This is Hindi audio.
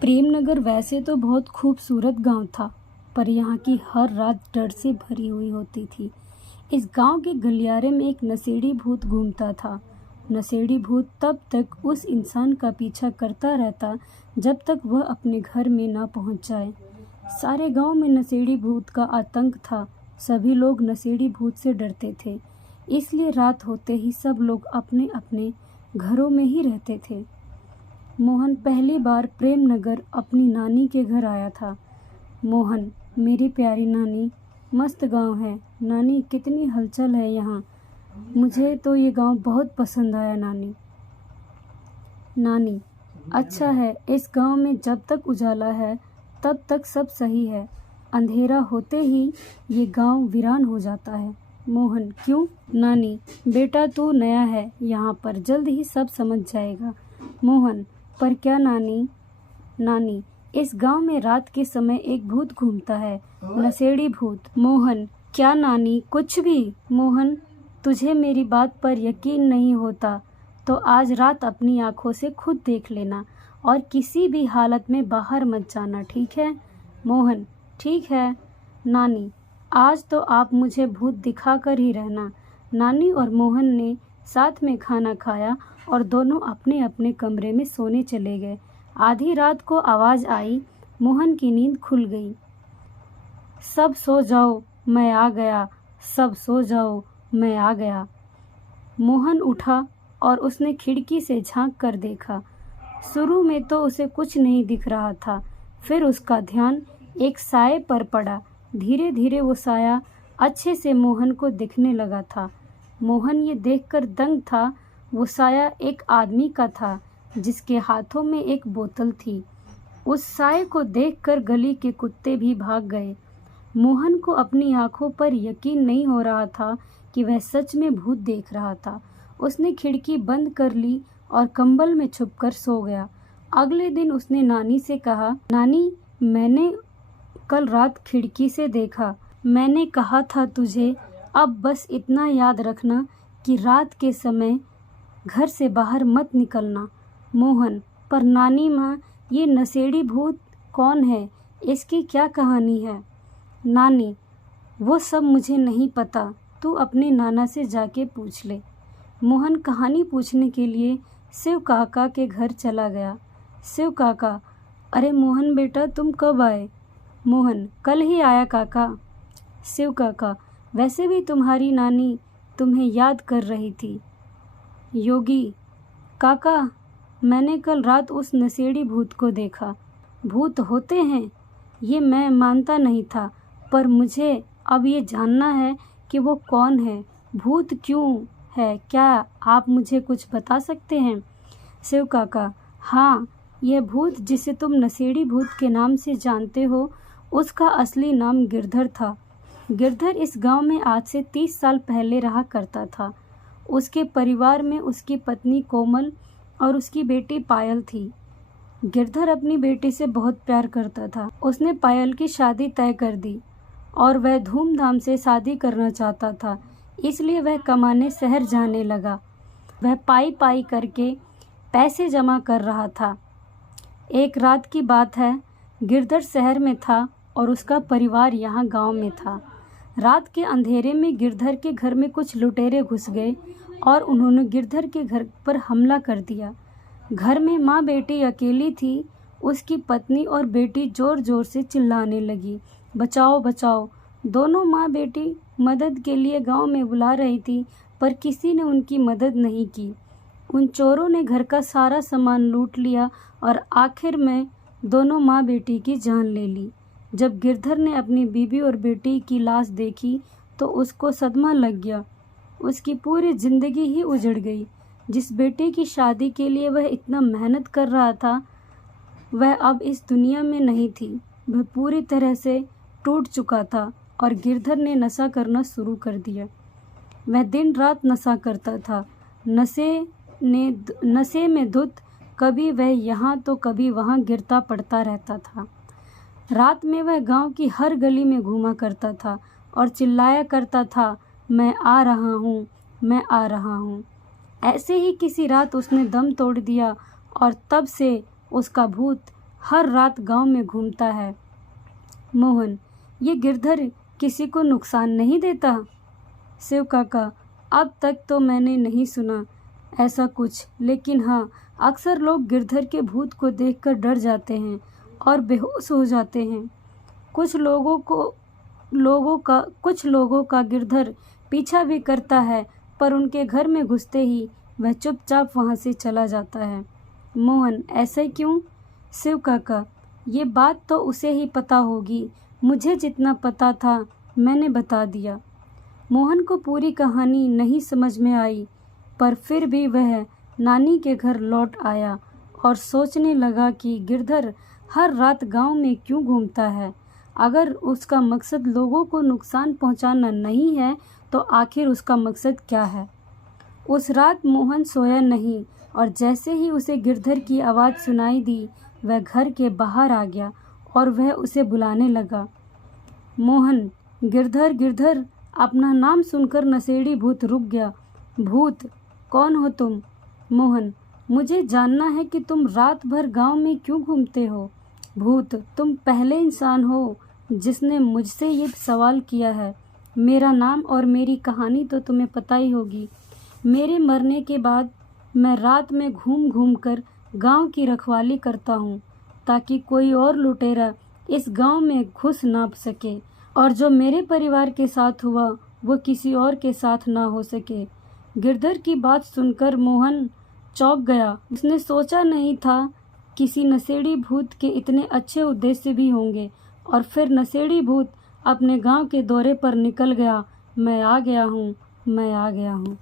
प्रेमनगर वैसे तो बहुत खूबसूरत गांव था, पर यहाँ की हर रात डर से भरी हुई होती थी। इस गांव के गलियारे में एक नशेड़ी भूत घूमता था। नशेड़ी भूत तब तक उस इंसान का पीछा करता रहता जब तक वह अपने घर में ना पहुंच जाए। सारे गांव में नशेड़ी भूत का आतंक था। सभी लोग नशेड़ी भूत से डरते थे, इसलिए रात होते ही सब लोग अपने अपने घरों में ही रहते थे। मोहन पहली बार प्रेमनगर अपनी नानी के घर आया था। मोहन, मेरी प्यारी नानी, मस्त गांव है। नानी, कितनी हलचल है यहाँ। मुझे तो ये गांव बहुत पसंद आया नानी। नानी, अच्छा है, इस गांव में जब तक उजाला है तब तक सब सही है। अंधेरा होते ही ये गांव वीरान हो जाता है। मोहन, क्यों? नानी, बेटा तू नया है यहाँ पर, जल्द ही सब समझ जाएगा। मोहन, पर क्या नानी? नानी, इस गांव में रात के समय एक भूत घूमता है, नशेड़ी भूत। मोहन, क्या नानी? कुछ भी। मोहन, तुझे मेरी बात पर यकीन नहीं होता तो आज रात अपनी आंखों से खुद देख लेना और किसी भी हालत में बाहर मत जाना, ठीक है? मोहन, ठीक है नानी, आज तो आप मुझे भूत दिखा कर ही रहना। नानी और मोहन ने साथ में खाना खाया और दोनों अपने अपने कमरे में सोने चले गए। आधी रात को आवाज़ आई। मोहन की नींद खुल गई। सब सो जाओ, मैं आ गया। सब सो जाओ, मैं आ गया। मोहन उठा और उसने खिड़की से झांक कर देखा। शुरू में तो उसे कुछ नहीं दिख रहा था, फिर उसका ध्यान एक साये पर पड़ा। धीरे धीरे वो साया अच्छे से मोहन को दिखने लगा था। मोहन ये देखकर दंग था। वो साया एक आदमी का था जिसके हाथों में एक बोतल थी। उस साये को देखकर गली के कुत्ते भी भाग गए। मोहन को अपनी आंखों पर यकीन नहीं हो रहा था कि वह सच में भूत देख रहा था। उसने खिड़की बंद कर ली और कंबल में छुपकर सो गया। अगले दिन उसने नानी से कहा, नानी, मैंने कल रात खिड़की से देखा। मैंने कहा था तुझे। अब बस इतना याद रखना कि रात के समय घर से बाहर मत निकलना। मोहन, पर नानी माँ, ये नशेड़ी भूत कौन है? इसकी क्या कहानी है? नानी, वो सब मुझे नहीं पता, तू अपने नाना से जाके पूछ ले। मोहन कहानी पूछने के लिए शिव काका के घर चला गया। शिव काका, अरे मोहन बेटा, तुम कब आए? मोहन, कल ही आया काका। शिव काका, वैसे भी तुम्हारी नानी तुम्हें याद कर रही थी। योगी काका, मैंने कल रात उस नशेड़ी भूत को देखा। भूत होते हैं ये मैं मानता नहीं था, पर मुझे अब ये जानना है कि वो कौन है, भूत क्यों है। क्या आप मुझे कुछ बता सकते हैं? शिव काका, हाँ, यह भूत जिसे तुम नशेड़ी भूत के नाम से जानते हो, उसका असली नाम गिरधर था। गिरधर इस गांव में आज से 30 साल पहले रहा करता था। उसके परिवार में उसकी पत्नी कोमल और उसकी बेटी पायल थी। गिरधर अपनी बेटी से बहुत प्यार करता था। उसने पायल की शादी तय कर दी और वह धूमधाम से शादी करना चाहता था, इसलिए वह कमाने शहर जाने लगा। वह पाई पाई करके पैसे जमा कर रहा था। एक रात की बात है, गिरधर शहर में था और उसका परिवार यहाँ गांव में था। रात के अंधेरे में गिरधर के घर में कुछ लुटेरे घुस गए और उन्होंने गिरधर के घर पर हमला कर दिया। घर में माँ बेटी अकेली थी। उसकी पत्नी और बेटी जोर जोर से चिल्लाने लगी, बचाओ बचाओ। दोनों माँ बेटी मदद के लिए गांव में बुला रही थी, पर किसी ने उनकी मदद नहीं की। उन चोरों ने घर का सारा सामान लूट लिया और आखिर में दोनों माँ बेटी की जान ले ली। जब गिरधर ने अपनी बीवी और बेटी की लाश देखी तो उसको सदमा लग गया। उसकी पूरी जिंदगी ही उजड़ गई। जिस बेटे की शादी के लिए वह इतना मेहनत कर रहा था, वह अब इस दुनिया में नहीं थी। वह पूरी तरह से टूट चुका था और गिरधर ने नशा करना शुरू कर दिया। वह दिन रात नशा करता था। नशे में धुत कभी वह यहाँ तो कभी वहाँ गिरता पड़ता रहता था। रात में वह गांव की हर गली में घूमा करता था और चिल्लाया करता था, मैं आ रहा हूँ, मैं आ रहा हूँ। ऐसे ही किसी रात उसने दम तोड़ दिया और तब से उसका भूत हर रात गांव में घूमता है। मोहन, ये गिरधर किसी को नुकसान नहीं देता? शिव काका, अब तक तो मैंने नहीं सुना ऐसा कुछ, लेकिन हाँ, अक्सर लोग गिरधर के भूत को देखकर डर जाते हैं और बेहोश हो जाते हैं। कुछ लोगों का गिरधर पीछा भी करता है, पर उनके घर में घुसते ही वह चुपचाप वहाँ से चला जाता है। मोहन, ऐसा क्यों? शिव काका, ये बात तो उसे ही पता होगी, मुझे जितना पता था मैंने बता दिया। मोहन को पूरी कहानी नहीं समझ में आई, पर फिर भी वह नानी के घर लौट आया और सोचने लगा कि गिरधर हर रात गांव में क्यों घूमता है। अगर उसका मकसद लोगों को नुकसान पहुंचाना नहीं है, तो आखिर उसका मकसद क्या है? उस रात मोहन सोया नहीं, और जैसे ही उसे गिरधर की आवाज़ सुनाई दी, वह घर के बाहर आ गया और वह उसे बुलाने लगा। मोहन, गिरधर, गिरधर। अपना नाम सुनकर नशेड़ी भूत रुक गया। भूत, कौन हो तुम? मोहन, मुझे जानना है कि तुम रात भर गांव में क्यों घूमते हो। भूत, तुम पहले इंसान हो जिसने मुझसे ये सवाल किया है। मेरा नाम और मेरी कहानी तो तुम्हें पता ही होगी। मेरे मरने के बाद मैं रात में घूम घूम कर गाँव की रखवाली करता हूँ, ताकि कोई और लुटेरा इस गांव में घुस ना सके, और जो मेरे परिवार के साथ हुआ वो किसी और के साथ ना हो सके। गिरधर की बात सुनकर मोहन चौंक गया। उसने सोचा नहीं था किसी नशेड़ी भूत के इतने अच्छे उद्देश्य भी होंगे। और फिर नशेड़ी भूत अपने गांव के दौरे पर निकल गया। मैं आ गया हूँ, मैं आ गया हूँ।